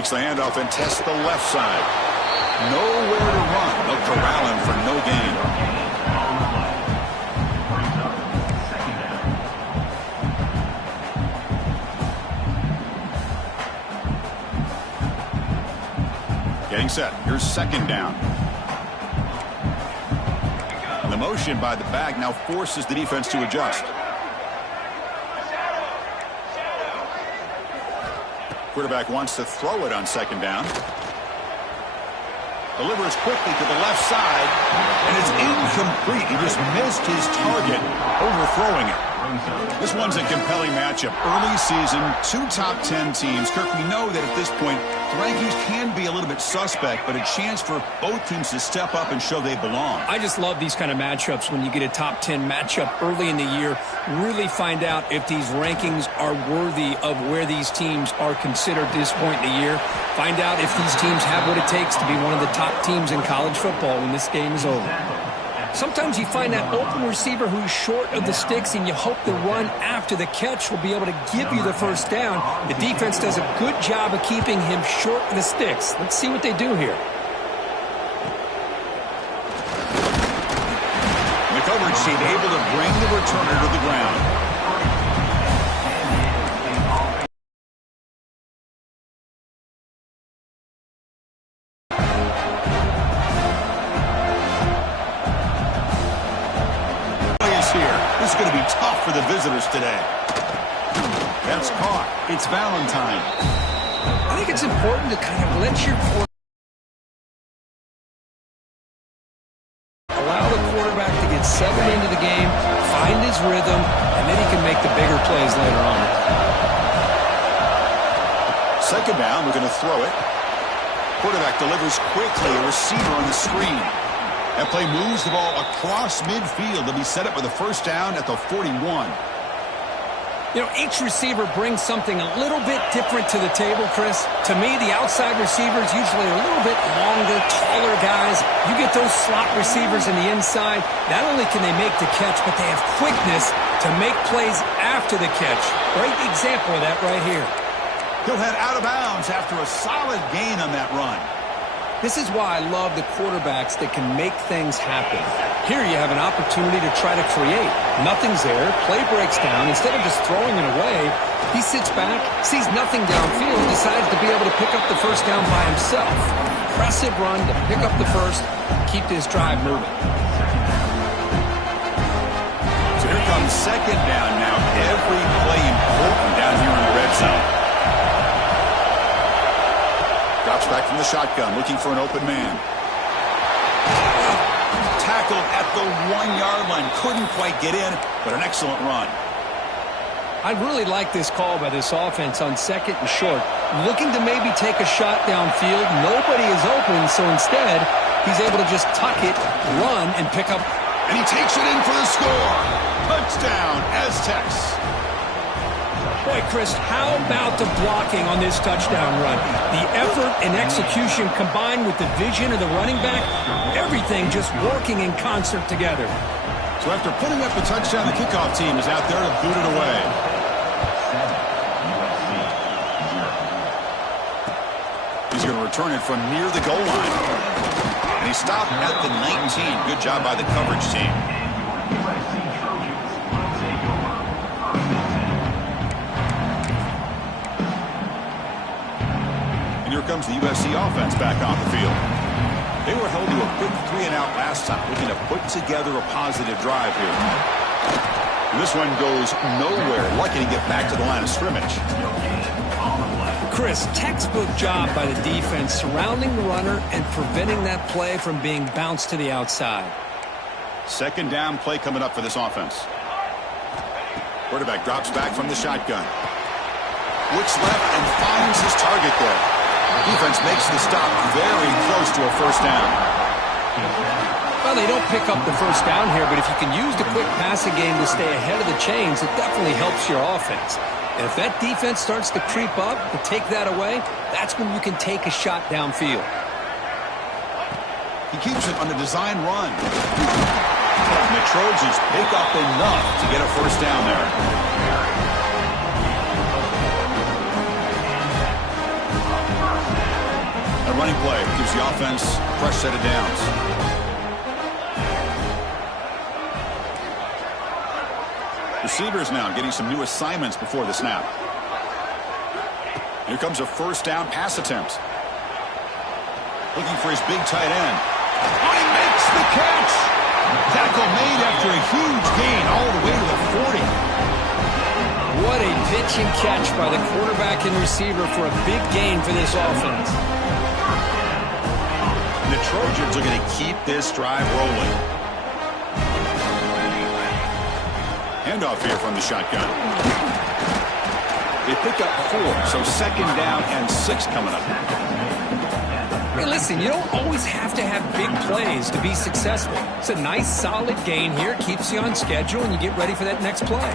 Takes the handoff and tests the left side. Nowhere to run. They'll corral him for no gain. Getting set. Here's second down. The motion by the back now forces the defense to adjust. Quarterback wants to throw it on second down. Delivers quickly to the left side, and it's incomplete. He just missed his target, overthrowing it. This one's a compelling matchup. Early season, two top 10 teams. Kirk, we know that at this point, the rankings can be a little bit suspect, but a chance for both teams to step up and show they belong. I just love these kind of matchups when you get a top 10 matchup early in the year. Really find out if these rankings are worthy of where these teams are considered at this point in the year. Find out if these teams have what it takes to be one of the top teams in college football when this game is over. Sometimes you find that open receiver who's short of the sticks, and you hope the run after the catch will be able to give you the first down. The defense does a good job of keeping him short of the sticks. Let's see what they do here. The coverage team able to bring the returner to the ground. This is going to be tough for the visitors today. That's caught. It's Valentine. I think it's important to kind of let your allow the quarterback to get settled into the game, find his rhythm, and then he can make the bigger plays later on. Second down, we're going to throw it. Quarterback delivers quickly, a receiver on the screen. That play moves the ball across midfield to be set up with a first down at the 41. You know, each receiver brings something a little bit different to the table, Chris. To me, the outside receivers usually are a little bit longer, taller guys. You get those slot receivers in the inside. Not only can they make the catch, but they have quickness to make plays after the catch. Great example of that right here. He'll head out of bounds after a solid gain on that run. This is why I love the quarterbacks that can make things happen. Here you have an opportunity to try to create. Nothing's there. Play breaks down. Instead of just throwing it away, he sits back, sees nothing downfield, and decides to be able to pick up the first down by himself. Impressive run to pick up the first, keep this drive moving. So here comes second down now. Every play important down here in the red zone. Drops back from the shotgun, looking for an open man. Tackled at the 1-yard line. Couldn't quite get in, but an excellent run. I really like this call by this offense on second and short. Looking to maybe take a shot downfield. Nobody is open, so instead, he's able to just tuck it, run, and pick up. And he takes it in for the score. Touchdown, Aztecs. Boy, Chris, how about the blocking on this touchdown run? The effort and execution combined with the vision of the running back, everything just working in concert together. So after putting up the touchdown, the kickoff team is out there to boot it away. He's going to return it from near the goal line. And he stopped at the 19. Good job by the coverage team. Here comes the USC offense back on the field. They were held to a quick 3-and-out last time, looking to put together a positive drive here. And this one goes nowhere, lucky to get back to the line of scrimmage. Chris, textbook job by the defense surrounding the runner and preventing that play from being bounced to the outside. Second down play coming up for this offense. Quarterback drops back from the shotgun. Looks left and finds his target there. Defense makes the stop very close to a first down. Well, they don't pick up the first down here, but if you can use the quick passing game to stay ahead of the chains, it definitely helps your offense. And if that defense starts to creep up, to take that away, that's when you can take a shot downfield. He keeps it on a design run. And the Trojans pick up enough to get a first down there. Running play gives the offense a fresh set of downs. Receivers now getting some new assignments before the snap. Here comes a first down pass attempt. Looking for his big tight end. Oh, he makes the catch! Tackle made after a huge gain all the way to the 40. What a pitch and catch by the quarterback and receiver for a big gain for this offense. And the Trojans are going to keep this drive rolling. Handoff here from the shotgun. They pick up 4, so second down and 6 coming up. Hey, listen, you don't always have to have big plays to be successful. It's a nice, solid gain here. Keeps you on schedule, and you get ready for that next play.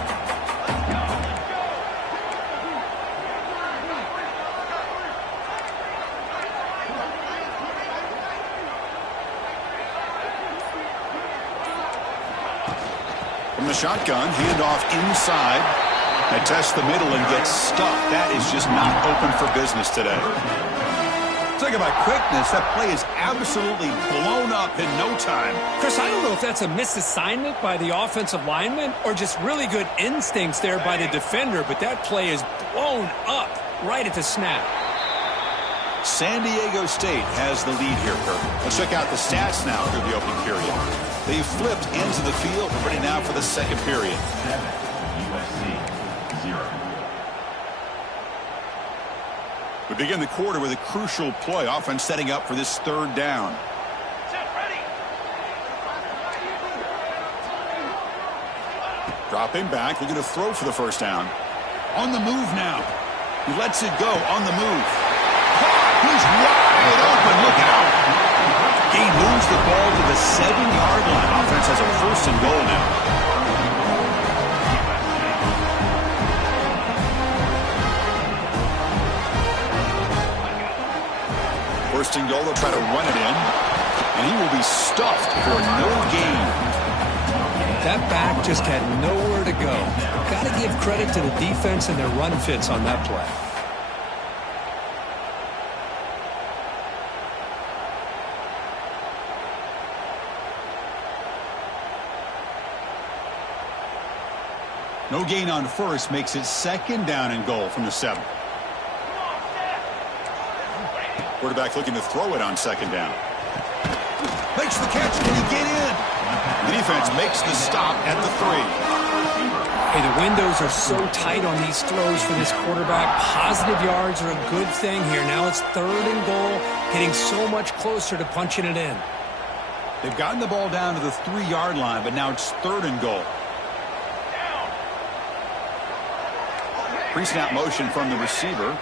From the shotgun, handoff inside. They test the middle and get stuffed. That is just not open for business today. Talk about quickness. That play is absolutely blown up in no time. Chris, I don't know if that's a misassignment by the offensive lineman or just really good instincts there by the defender, but that play is blown up right at the snap. San Diego State has the lead here, Kirk. Let's check out the stats now through the opening period. They've flipped ends of the field, ready now for the second period. USC 0. We begin the quarter with a crucial play. Offense setting up for this third down. Dropping back, looking to throw for the first down. On the move now. He lets it go on the move. He's wide open. Look out. He moves the ball to the 7-yard line. Offense has a first and goal now. First and goal, they'll try to run it in. And he will be stuffed for no gain. That back just had nowhere to go. Got to give credit to the defense and their run fits on that play. No gain on first makes it second down and goal from the 7. Quarterback looking to throw it on second down. Makes the catch. Can he get in? The defense makes the stop at the 3. Hey, the windows are so tight on these throws for this quarterback. Positive yards are a good thing here. Now it's third and goal, getting so much closer to punching it in. They've gotten the ball down to the 3-yard line, but now it's third and goal. Pre-snap motion from the receiver.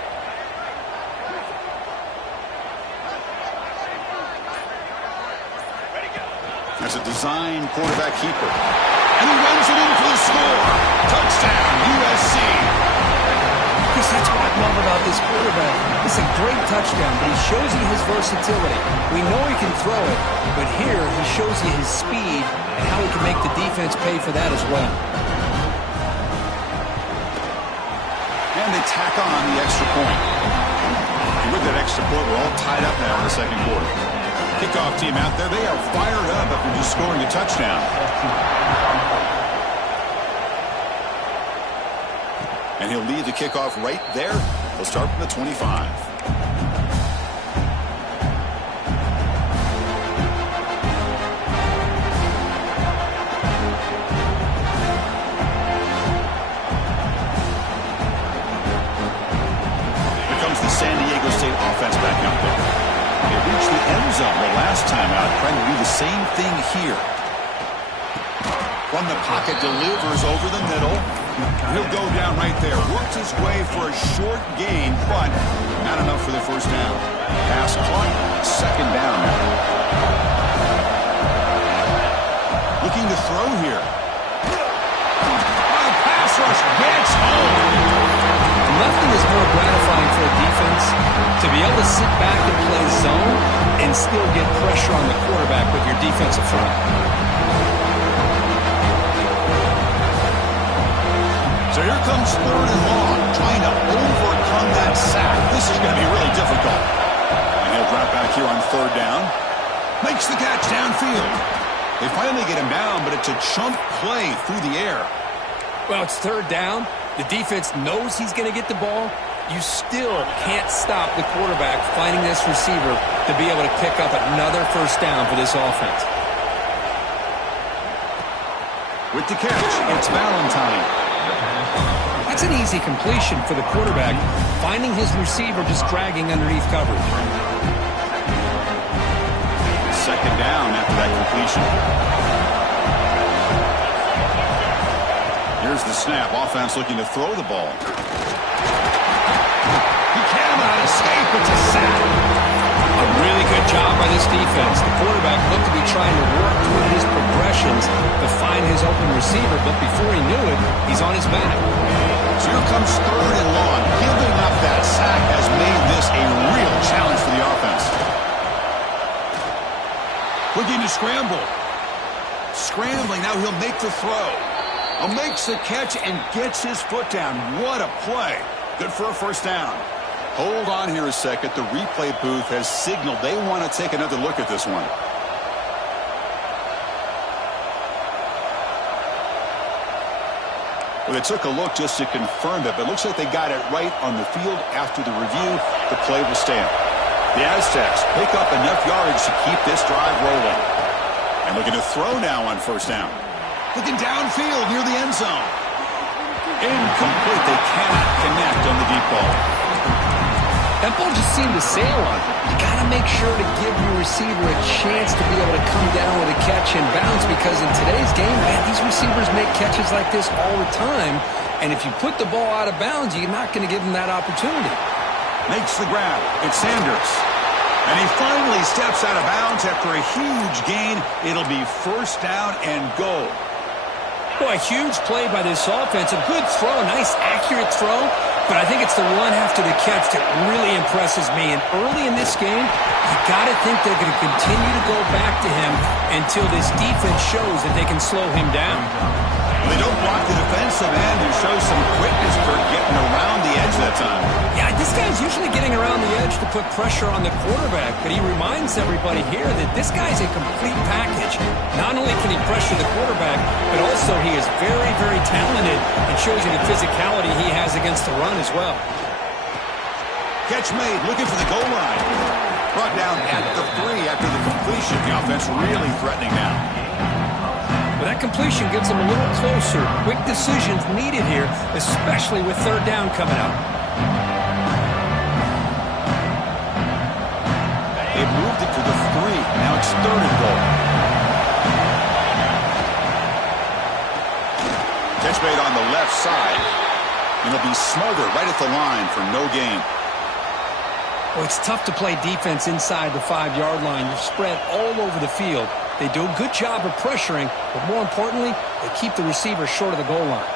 That's a design quarterback keeper. And he runs it in for the score. Touchdown, USC. Chris, that's what I love about this quarterback. It's a great touchdown, but he shows you his versatility. We know he can throw it, but here he shows you his speed and how he can make the defense pay for that as well. And they tack on the extra point. And with that extra point, we're all tied up now in the second quarter. Kickoff team out there, they are fired up after just scoring a touchdown. And he'll lead the kickoff right there. He'll start from the 25. Here comes the San Diego State offense back out there. They reached the end zone the last time out, trying to do the same thing here. From the pocket, delivers over the middle. He'll go down right there. Worked his way for a short gain, but not enough for the first down. Pass clock, second down now. Looking to throw here. Pass rush gets home. Nothing is more gratifying for a defense to be able to sit back and play zone and still get pressure on the quarterback with your defensive front. So here comes third and long, trying to overcome that sack. This is going to be really difficult. And he'll drop out Makes the catch downfield. They finally get him down, but it's a chunk play through the air. Well, it's third down. The defense knows he's going to get the ball. You still can't stop the quarterback finding this receiver to be able to pick up another first down for this offense. With the catch, it's Valentine. That's an easy completion for the quarterback, finding his receiver just dragging underneath coverage. Second down after that completion. Here's the snap. Offense looking to throw the ball. He cannot escape. It's a sack. A really good job by this defense. The quarterback looked to be trying to work through his progressions to find his open receiver, but before he knew it, he's on his back. So here comes third and long. Giving up that sack has made this a real challenge for the offense. Looking to scramble. Scrambling, now he'll make the throw. Makes the catch and gets his foot down. What a play. Good for a first down. Hold on here a second. The replay booth has signaled they want to take another look at this one. Well, they took a look just to confirm it, but it looks like they got it right on the field after the review. The play will stand. The Aztecs pick up enough yardage to keep this drive rolling. And looking to throw now on first down. Looking downfield near the end zone. Incomplete. They cannot connect on the deep ball. That ball just seemed to sail on him. You got to make sure to give your receiver a chance to be able to come down with a catch and bounce, because in today's game, man, these receivers make catches like this all the time. And if you put the ball out of bounds, you're not going to give them that opportunity. Makes the grab. It's Sanders. And he finally steps out of bounds after a huge gain. It'll be first down and goal. Boy, a huge play by this offense. A good throw, a nice accurate throw. But I think it's the run after the catch that really impresses me. And early in this game, you got to think they're going to continue to go back to him until this defense shows that they can slow him down. They don't block the defensive end and show some quickness for getting around the edge that time. Yeah, this guy's usually getting around the edge to put pressure on the quarterback, but he reminds everybody here that this guy's a complete package. Not only can he pressure the quarterback, but also he is very, very talented and shows you the physicality he has against the run as well. Catch made, looking for the goal line. Brought down at the 3 after the completion. The offense really threatening now. But that completion gets them a little closer. Quick decisions needed here, especially with third down coming up. They've moved it to the 3. Now it's third and goal. Catch made on the left side. And it'll be Smolder right at the line for no gain. Well, it's tough to play defense inside the 5-yard line. You're spread all over the field. They do a good job of pressuring, but more importantly, they keep the receiver short of the goal line.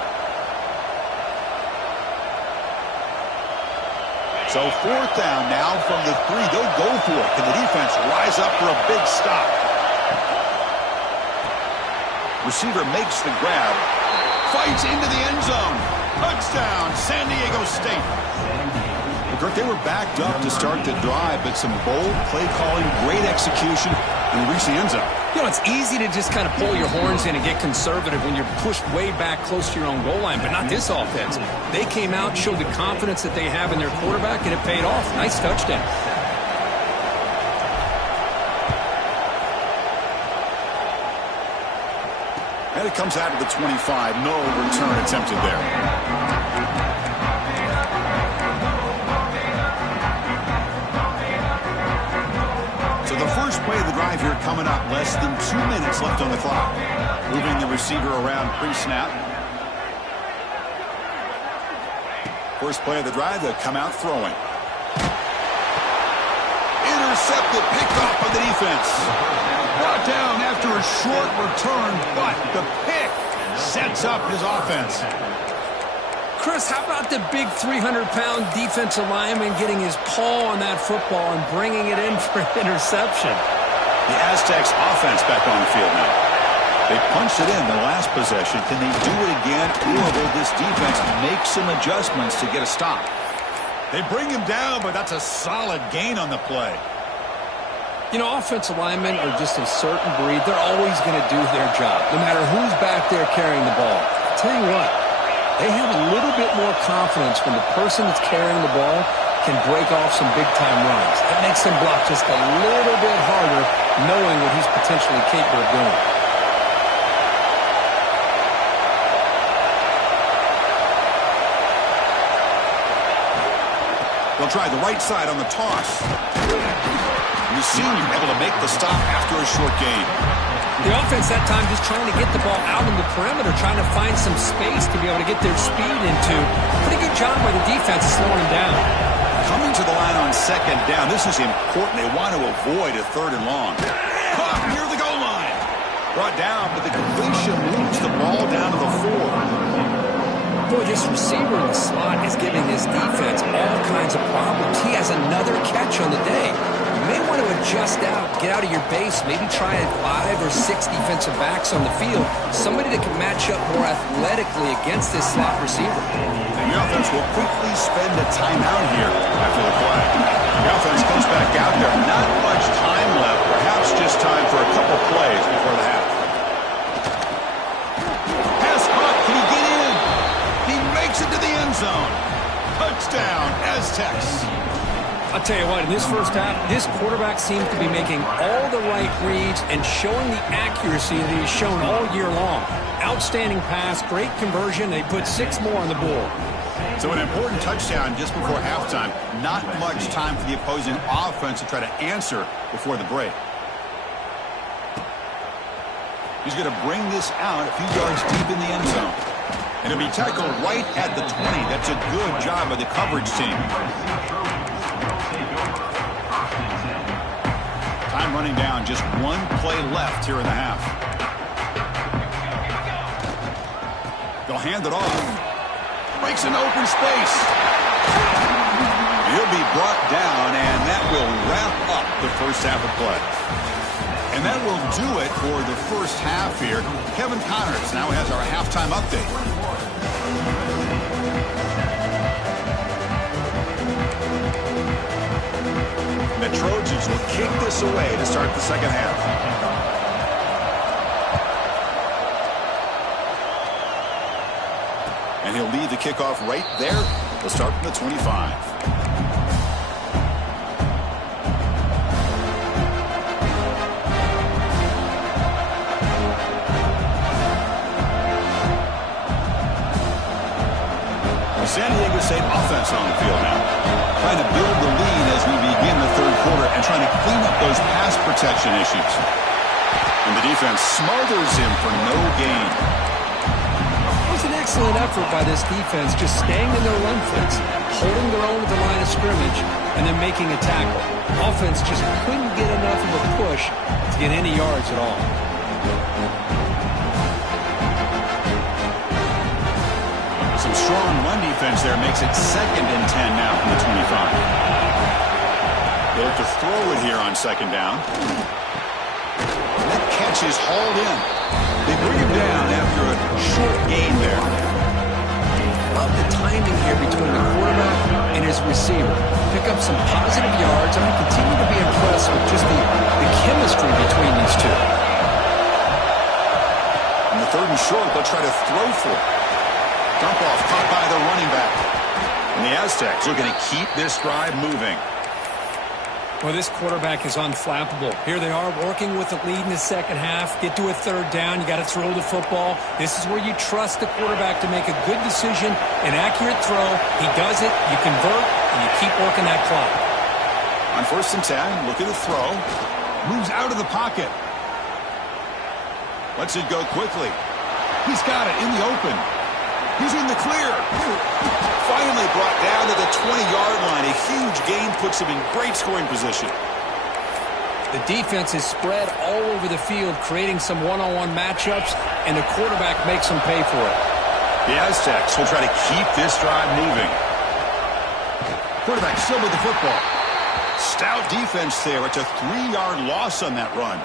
So fourth down now from the 3. They'll go for it. Can the defense rise up for a big stop? Receiver makes the grab. Fights into the end zone. Touchdown, San Diego State. Kirk, they were backed up to start the drive, but some bold play calling, great execution, and reach the end zone. You know, it's easy to just kind of pull your horns in and get conservative when you're pushed way back close to your own goal line, but not this offense. They came out, showed the confidence that they have in their quarterback, and it paid off. Nice touchdown. And it comes out of the 25. No return attempted there. The first play of the drive here coming up. Less than 2 minutes left on the clock. Moving the receiver around pre-snap. First play of the drive, they'll come out throwing. Intercepted, picked off by the defense. Brought down after a short return, but the pick sets up his offense. Chris, how about the big 300-pound defensive lineman getting his paw on that football and bringing it in for an interception? The Aztecs offense back on the field now. They punched it in the last possession. Can they do it again, or will this defense make some adjustments to get a stop? They bring him down, but that's a solid gain on the play. You know, offensive linemen are just a certain breed. They're always going to do their job, no matter who's back there carrying the ball. I'll tell you what, they have a little bit more confidence when the person that's carrying the ball can break off some big-time runs. That makes them block just a little bit harder, knowing what he's potentially capable of doing. They'll try the right side on the toss. You see him able to make the stop after a short gain. The offense that time just trying to get the ball out in the perimeter, trying to find some space to be able to get their speed into. Pretty good job by the defense slowing him down. Coming to the line on second down, this is important. They want to avoid a third and long. Caught near the goal line. Brought down, but the completion moves the ball down to the 4. Boy, this receiver in the slot is giving this defense all kinds of problems. He has another catch on the day. You may want to adjust out, get out of your base, maybe try 5 or 6 defensive backs on the field, somebody that can match up more athletically against this slot receiver. The offense will quickly spend a timeout here after the play. The offense comes back out there. Not much time left, perhaps just time for a couple plays before the half. Pass caught. Can he get in? He makes it to the end zone. Touchdown, Aztecs. I'll tell you what, in this first half, this quarterback seems to be making all the right reads and showing the accuracy that he's shown all year long. Outstanding pass, great conversion. They put 6 more on the board. So an important touchdown just before halftime. Not much time for the opposing offense to try to answer before the break. He's going to bring this out a few yards deep in the end zone. And he'll be tackled right at the 20. That's a good job by the coverage team. Time running down. Just 1 play left here in the half. They'll hand it off. Breaks an open space. He'll be brought down, and that will wrap up the first half of play. And that will do it for the first half here. Kevin Connors now has our halftime update. The Trojans will kick this away to start the second half. And he'll lead the kickoff right there. They'll start from the 25. San Diego State offense on the field now. Trying to build the lead as we begin the third quarter and trying to clean up those pass protection issues. And the defense smothers him for no gain. It was an excellent effort by this defense, just staying in their run fits, holding their own at the line of scrimmage, and then making a tackle. Offense just couldn't get enough of a push to get any yards at all. Some strong run defense there makes it 2nd and 10 now from the 25. They have to throw it here on 2nd down. And that catch is hauled in. They bring him down after a short gain there. Love the timing here between the quarterback and his receiver. Pick up some positive yards, and I continue to be impressed with just the chemistry between these two. In the 3rd and short, they'll try to throw for it. Dump off caught by the running back. And the Aztecs are going to keep this drive moving. Well, this quarterback is unflappable. Here they are working with the lead in the second half. Get to a 3rd down. You got to throw the football. This is where you trust the quarterback to make a good decision, an accurate throw. He does it. You convert, and you keep working that clock. On 1st and 10, look at the throw. Moves out of the pocket. Lets it go quickly. He's got it in the open. He's in the clear. Finally brought down to the 20-yard line. A huge gain puts him in great scoring position. The defense is spread all over the field, creating some one-on-one matchups, and the quarterback makes them pay for it. The Aztecs will try to keep this drive moving. Quarterback still with the football. Stout defense there. It's a 3-yard loss on that run.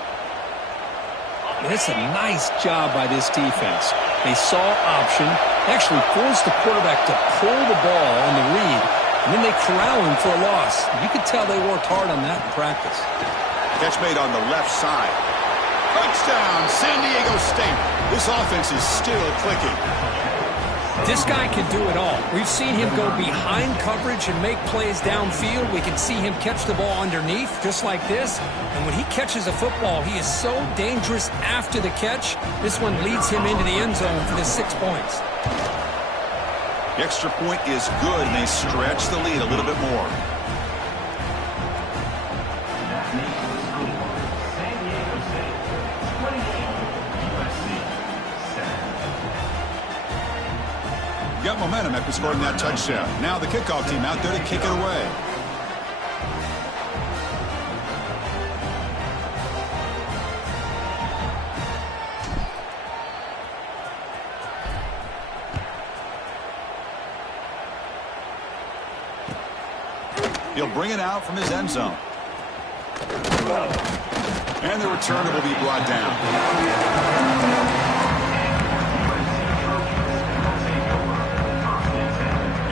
It's a nice job by this defense. They saw option, actually forced the quarterback to pull the ball on the read, and then they corral him for a loss. You could tell they worked hard on that in practice. Catch made on the left side. Touchdown, San Diego State. This offense is still clicking. This guy can do it all. We've seen him go behind coverage and make plays downfield. We can see him catch the ball underneath, just like this. And when he catches a football, he is so dangerous after the catch. This one leads him into the end zone for the 6 points. The extra point is good, and they stretch the lead a little bit more. Got momentum after scoring that touchdown. Now the kickoff team out there to kick it away. He'll bring it out from his end zone. And the returner will be brought down.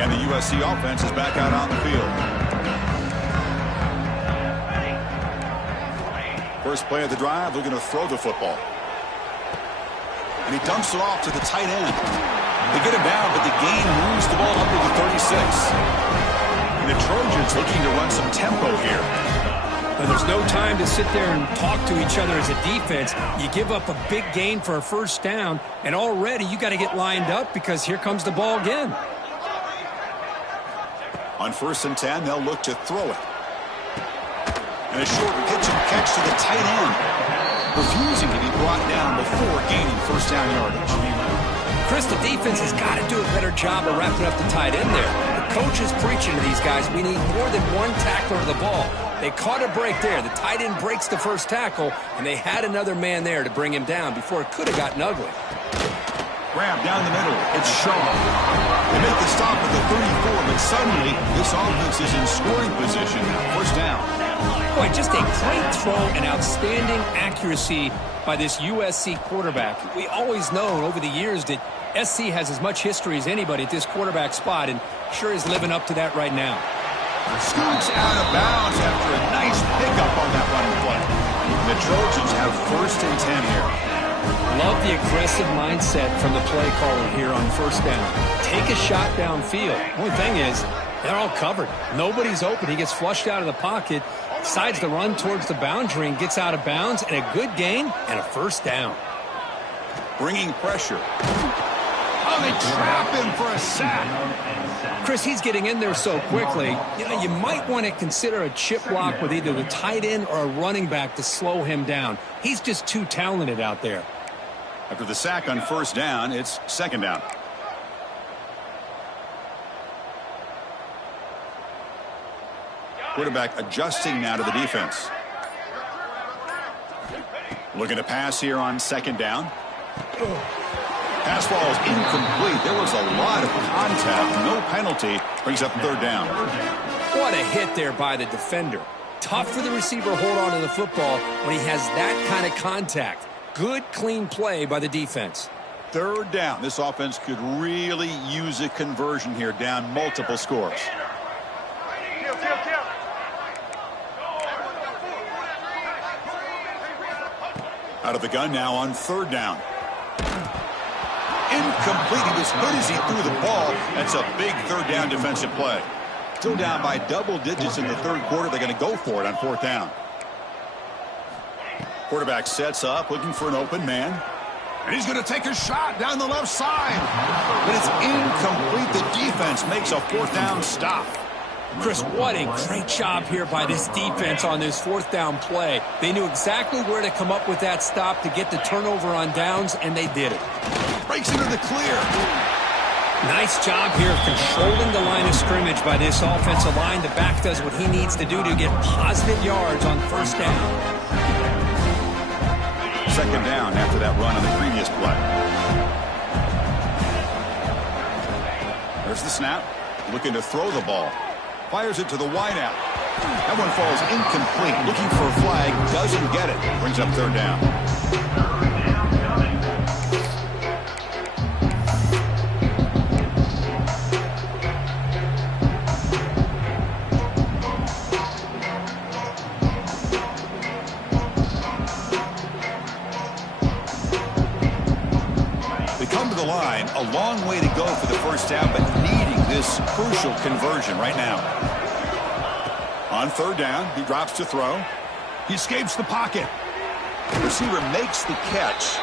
And the USC offense is back out on the field. First play of the drive, looking to throw the football. And he dumps it off to the tight end. They get him down, but the gain moves the ball up to the 36. And the Trojans looking to run some tempo here. But there's no time to sit there and talk to each other as a defense. You give up a big gain for a first down, and already you got to get lined up because here comes the ball again. On 1st and 10, they'll look to throw it. And a short pitch and catch to the tight end. Refusing to be brought down before gaining first down yardage. Chris, the defense has got to do a better job of wrapping up the tight end there. The coach is preaching to these guys, we need more than one tackler of the ball. They caught a break there. The tight end breaks the first tackle, and they had another man there to bring him down before it could have gotten ugly. Grab down the middle. It's Shaw. They make the stop at the 34, but suddenly this offense is in scoring position. First down. Boy, just a great throw and outstanding accuracy by this USC quarterback. We always know over the years that SC has as much history as anybody at this quarterback spot, and sure is living up to that right now. Scoots out of bounds after a nice pickup on that running play. The Trojans have 1st and 10 here. Love the aggressive mindset from the play caller here on first down. Take a shot downfield. Only thing is, they're all covered. Nobody's open. He gets flushed out of the pocket, decides to run towards the boundary and gets out of bounds, and a good gain and a first down. Bringing pressure. Oh, they trap him for a sack. Chris, he's getting in there so quickly. You know, you might want to consider a chip block with either the tight end or a running back to slow him down. He's just too talented out there. After the sack on first down, it's 2nd down. Quarterback adjusting now to the defense. Looking to pass here on 2nd down. Pass ball is incomplete. There was a lot of contact. No penalty. Brings up 3rd down. What a hit there by the defender. Tough for the receiver to hold on to the football when he has that kind of contact. Good, clean play by the defense. 3rd down. This offense could really use a conversion here, down multiple scores. Out of the gun now on 3rd down. Incomplete. He was good as he threw the ball. That's a big 3rd down defensive play. Still down by double digits in the 3rd quarter. They're going to go for it on 4th down. Quarterback sets up, looking for an open man. And he's going to take a shot down the left side. But it's incomplete. The defense makes a 4th down stop. Chris, what a great job here by this defense on this 4th down play. They knew exactly where to come up with that stop to get the turnover on downs, and they did it. Breaks into the clear. Nice job here of controlling the line of scrimmage by this offensive line. The back does what he needs to do to get positive yards on 1st down. 2nd down after that run on the previous play. There's the snap. Looking to throw the ball. Fires it to the wideout. That one falls incomplete. Looking for a flag. Doesn't get it. Brings up 3rd down. a long way to go for the first down, but needing this crucial conversion right now. On third down, he drops to throw. He escapes the pocket. The receiver makes the catch.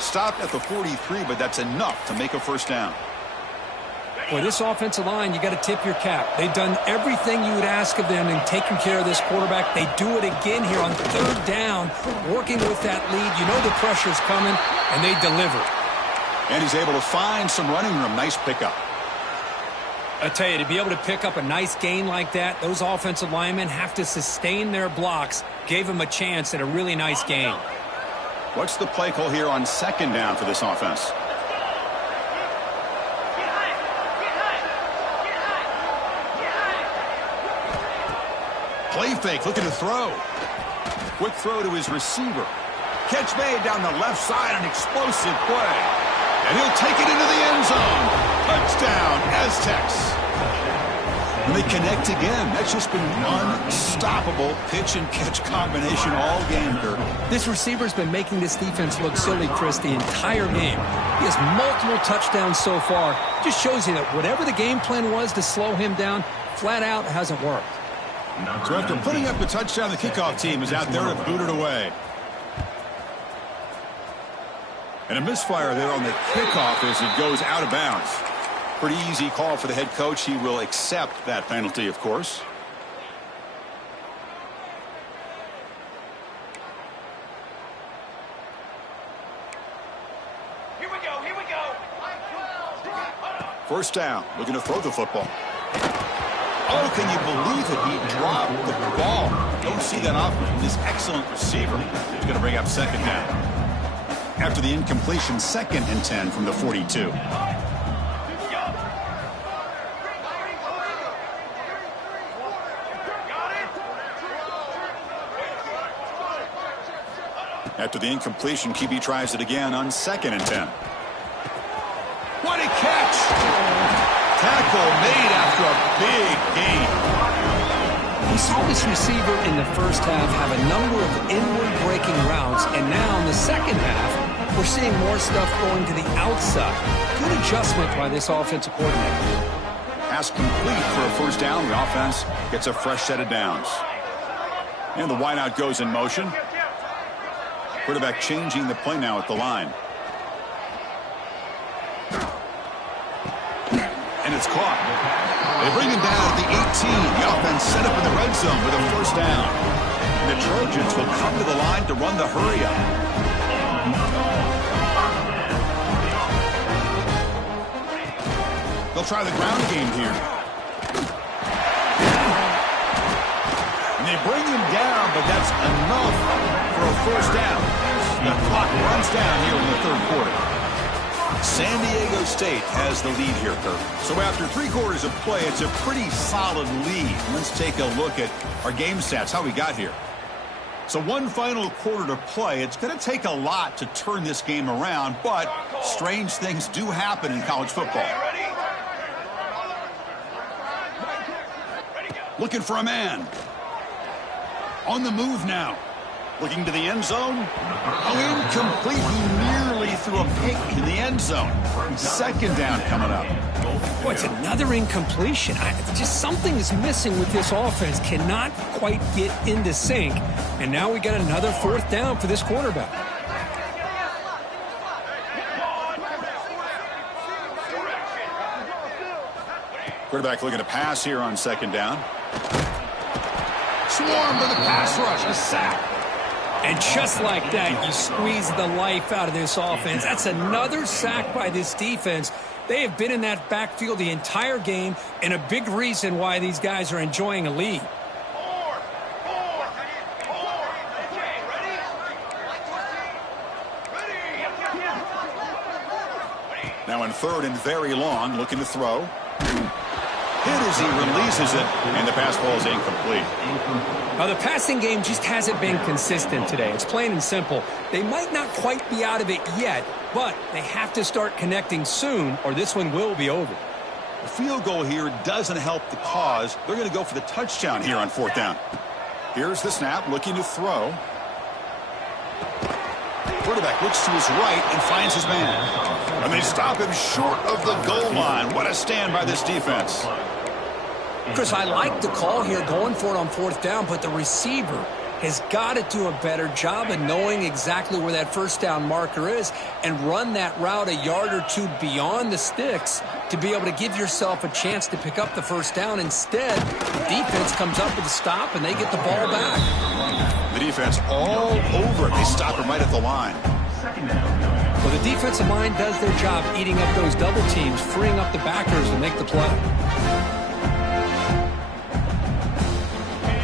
Stopped at the 43, but that's enough to make a first down. Boy, this offensive line, you got to tip your cap. They've done everything you would ask of them in taking care of this quarterback. They do it again here on third down, working with that lead. You know the pressure's coming, and they deliver. And he's able to find some running room. Nice pickup. I tell you, to be able to pick up a nice gain like that, those offensive linemen have to sustain their blocks. Gave him a chance at a really nice gain. What's the play call here on second down for this offense? Play fake, looking to throw. Quick throw to his receiver. Catch made down the left side, an explosive play. And he'll take it into the end zone. Touchdown, Aztecs. And they connect again. That's just been unstoppable pitch-and-catch combination all game, Kirk. This receiver's been making this defense look silly, Chris, the entire game. He has multiple touchdowns so far. Just shows you that whatever the game plan was to slow him down, flat out hasn't worked. So after putting up the touchdown, the kickoff team is out there to boot it away. And a misfire there on the kickoff as it goes out of bounds. Pretty easy call for the head coach. He will accept that penalty, of course. Here we go, here we go. First down, looking to throw the football. Oh, can you believe it? He dropped the ball. Don't see that often. This excellent receiver is going to bring up second down. After the incompletion, 2nd and 10 from the 42. After the incompletion, QB tries it again on 2nd and 10. What a catch! Tackle made after a big gain. We saw this receiver in the first half have a number of inward breaking routes, and now in the second half, we're seeing more stuff going to the outside. Good adjustment by this offensive coordinator. Pass complete for a first down. The offense gets a fresh set of downs. And the wideout goes in motion. Quarterback changing the play now at the line. And it's caught. They bring him down at the 18. The offense set up in the red zone with a first down. And the Trojans will come to the line to run the hurry up. They'll try the ground game here. And they bring him down, but that's enough for a first down. The clock runs down here in the third quarter. San Diego State has the lead here, Kirk. So after 3 quarters of play, it's a pretty solid lead. Let's take a look at our game stats, how we got here. So one final quarter to play. It's going to take a lot to turn this game around, but strange things do happen in college football. Looking for a man. On the move now. Looking to the end zone. Oh, incomplete. He nearly threw a pick in the end zone. Second down coming up. Boy, it's another incompletion. Just something is missing with this offense. Cannot quite get into sync. And now we got another fourth down for this quarterback. Quarterback looking to pass here on second down. Swarmed with a pass rush. A sack. And just like that, you squeeze the life out of this offense. That's another sack by this defense. They have been in that backfield the entire game, and a big reason why these guys are enjoying a lead. Now in third and very long, looking to throw. Hit as he releases it, and the pass ball is incomplete. Now, the passing game just hasn't been consistent today. It's plain and simple. They might not quite be out of it yet, but they have to start connecting soon, or this one will be over. The field goal here doesn't help the cause. They're going to go for the touchdown here on fourth down. Here's the snap, looking to throw. Quarterback looks to his right and finds his man. And they stop him short of the goal line. What a stand by this defense. Chris, I like the call here going for it on fourth down, but the receiver has got to do a better job of knowing exactly where that first down marker is and run that route a yard or two beyond the sticks to be able to give yourself a chance to pick up the first down. Instead, the defense comes up with a stop and they get the ball back. The defense all over it. They stop him right at the line. Well, the defensive line does their job eating up those double teams, freeing up the backers to make the play.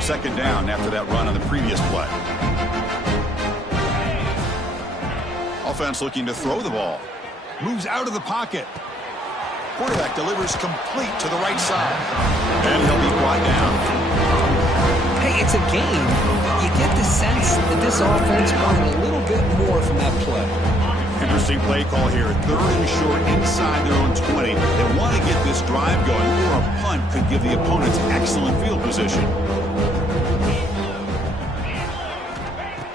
Second down after that run on the previous play. Offense looking to throw the ball. Moves out of the pocket. Quarterback delivers complete to the right side. And he'll be brought down. Hey, it's a game. You get the sense that this offense wanted a little bit more from that play. Interesting play call here. Third and short inside their own 20. They want to get this drive going, or a punt could give the opponents excellent field position.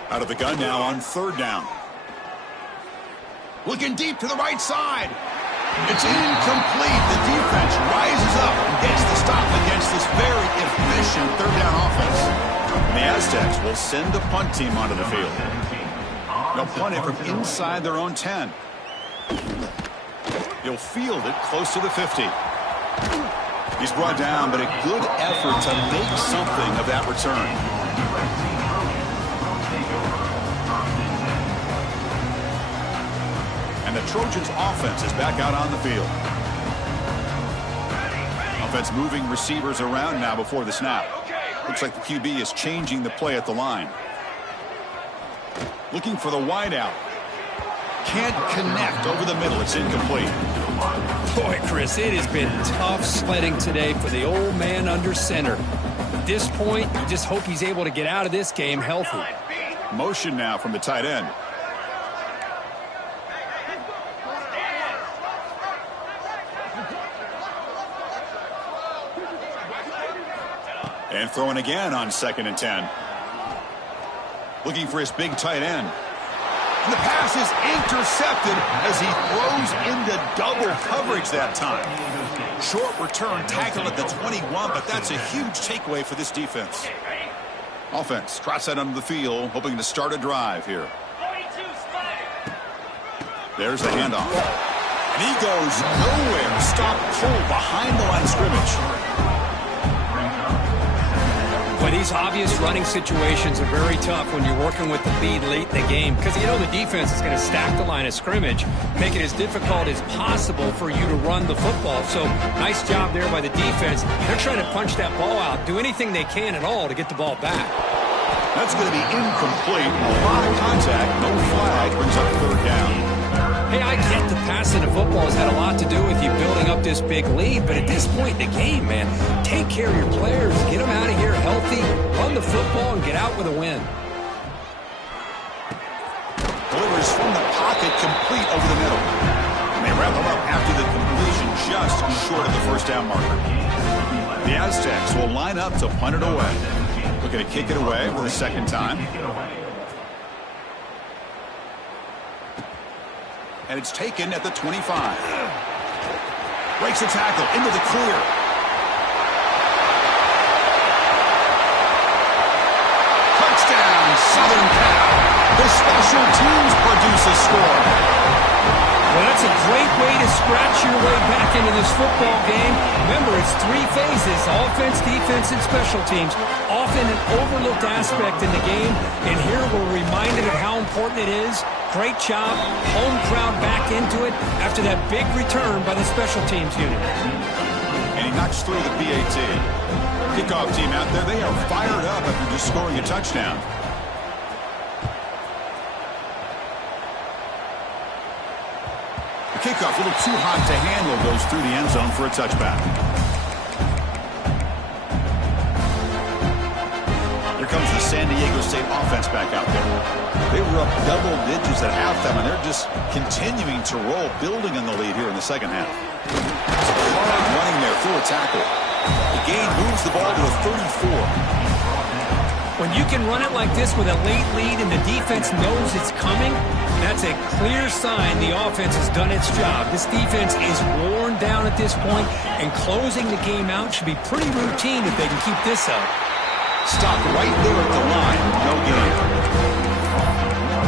Out of the gun now on third down. Looking deep to the right side. It's incomplete. The defense rises up and gets the stop against this very efficient third down offense. And the Aztecs will send the punt team onto the field. They'll punt it from inside their own 10. He'll field it close to the 50. He's brought down, but a good effort to make something of that return. And the Trojans' offense is back out on the field. Offense moving receivers around now before the snap. Looks like the QB is changing the play at the line. Looking for the wideout. Can't connect over the middle. It's incomplete. Boy, Chris, it has been tough sledding today for the old man under center. At this point, you just hope he's able to get out of this game healthy. Motion now from the tight end. And throwing again on 2nd and 10. Looking for his big tight end. And the pass is intercepted as he throws into double coverage that time. Short return, tackle at the 21, but that's a huge takeaway for this defense. Offense trots that onto the field, hoping to start a drive here. There's the handoff. And he goes nowhere. Stop pull behind the line of scrimmage. But these obvious running situations are very tough when you're working with the lead late in the game because you know the defense is going to stack the line of scrimmage, make it as difficult as possible for you to run the football. So nice job there by the defense. They're trying to punch that ball out, do anything they can at all to get the ball back. That's going to be incomplete. A lot of contact, no flag, brings up third down. Hey, I get the passing of football has had a lot to do with you building up this big lead, but at this point in the game, man, take care of your players, get them out of here healthy, run the football, and get out with a win. Delivers from the pocket, complete over the middle. And they wrap him up after the completion, just short of the first down marker. The Aztecs will line up to punt it away. Looking to kick it away for the second time. And it's taken at the 25. Breaks a tackle into the clear. Touchdown, Southern Cal. The special teams produce a score. Well, that's a great way to scratch your way back into this football game. Remember, it's 3 phases: offense, defense, and special teams. Often an overlooked aspect in the game, and here we're reminded of how important it is. Great job. Home crowd back into it after that big return by the special teams unit. And he knocks through the PAT. Kickoff team out there, they are fired up after just scoring a touchdown. The kickoff, a little too hot to handle, goes through the end zone for a touchback. Here comes the San Diego State offense back out there. They were up double digits at halftime, and they're just continuing to roll, building on the lead here in the second half. Hard running there through a tackle. The gain moves the ball to the 34. When you can run it like this with a late lead and the defense knows it's coming, that's a clear sign the offense has done its job. This defense is worn down at this point, and closing the game out should be pretty routine if they can keep this up. Stopped right there at the line. No gain.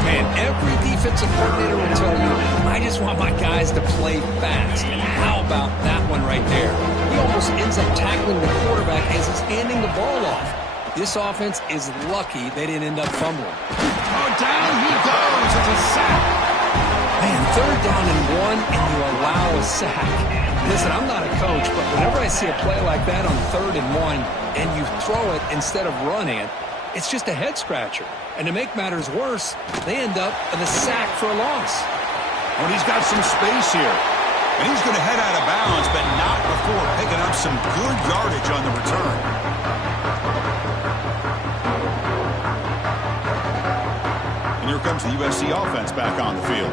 Man, every defensive coordinator will tell you, I just want my guys to play fast. And how about that one right there? He almost ends up tackling the quarterback as he's handing the ball off. This offense is lucky they didn't end up fumbling. Oh, down he goes. It's a sack. Man, 3rd down and 1, and you allow a sack. Listen, I'm not a coach, but whenever I see a play like that on 3rd and 1, and you throw it instead of running it, it's just a head-scratcher. And to make matters worse, they end up with a sack for a loss. Oh, and he's got some space here. And he's going to head out of bounds, but not before picking up some good yardage on the return. And here comes the USC offense back on the field.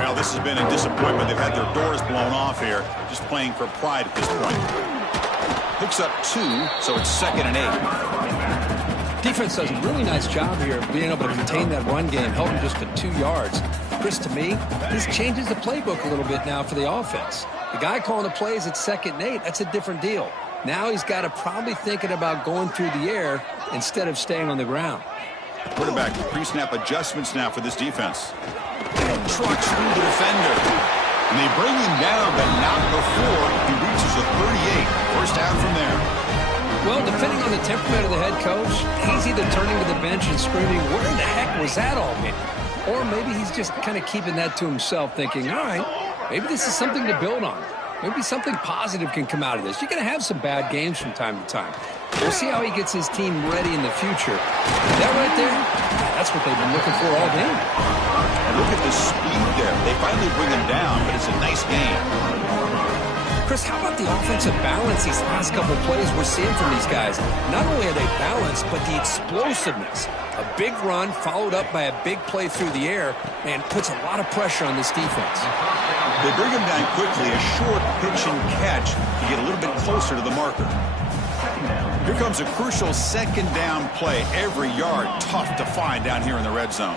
Well, this has been a disappointment. They've had their doors blown off here, just playing for pride at this point. Picks up 2, so it's 2nd and 8. Defense does a really nice job here of being able to contain that run game, held him just to 2 yards. Chris, to me, this changes the playbook a little bit now for the offense. The guy calling the plays at 2nd and 8, that's a different deal. Now he's got to probably thinking about going through the air instead of staying on the ground. Quarterback pre-snap adjustments now for this defense. Trucks through the defender. And they bring him down, but not before he reaches the 38. First down from there. Well, depending on the temperament of the head coach, he's either turning to the bench and screaming, where the heck was that all been? Or maybe he's just kind of keeping that to himself, thinking, all right, maybe this is something to build on. Maybe something positive can come out of this. You're going to have some bad games from time to time. We'll see how he gets his team ready in the future. That right there, that's what they've been looking for all game. And look at the speed there. They finally bring him down, but it's a nice game. Chris, how about the offensive balance these last couple plays we're seeing from these guys? Not only are they balanced, but the explosiveness. A big run followed up by a big play through the air, man, puts a lot of pressure on this defense. They bring him down quickly, a short pitch and catch to get a little bit closer to the marker. Here comes a crucial 2nd down play. Every yard tough to find down here in the red zone.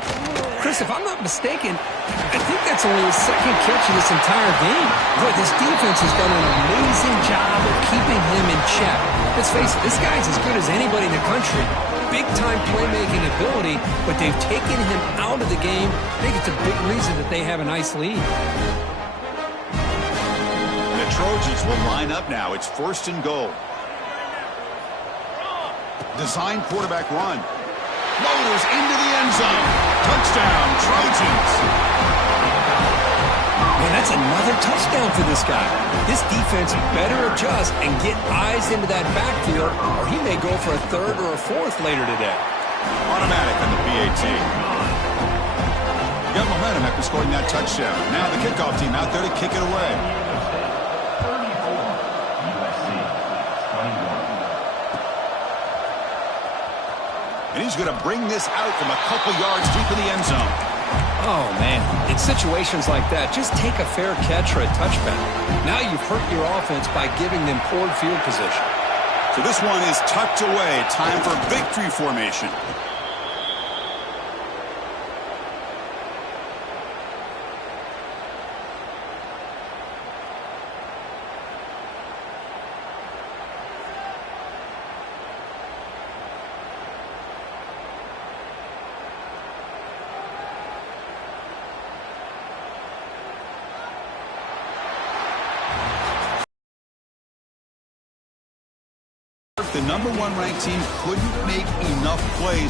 Chris, if I'm not mistaken, I think that's only his 2nd catch of this entire game. Boy, this defense has done an amazing job of keeping him in check. Let's face it, this guy's as good as anybody in the country. Big-time playmaking ability, but they've taken him out of the game. I think it's a big reason that they have a nice lead. And the Trojans will line up now. It's 1st and goal. Design quarterback run. Motors into the end zone. Touchdown, Trojans. Man, that's another touchdown for this guy. This defense better adjust and get eyes into that backfield, or he may go for a 3rd or a 4th later today. Automatic on the PAT. Got momentum after scoring that touchdown. Now the kickoff team out there to kick it away. And he's going to bring this out from a couple yards deep in the end zone. Oh, man. In situations like that, just take a fair catch or a touchback. Now you've hurt your offense by giving them poor field position. So this one is tucked away. Time for victory formation. The #1 ranked team couldn't make enough plays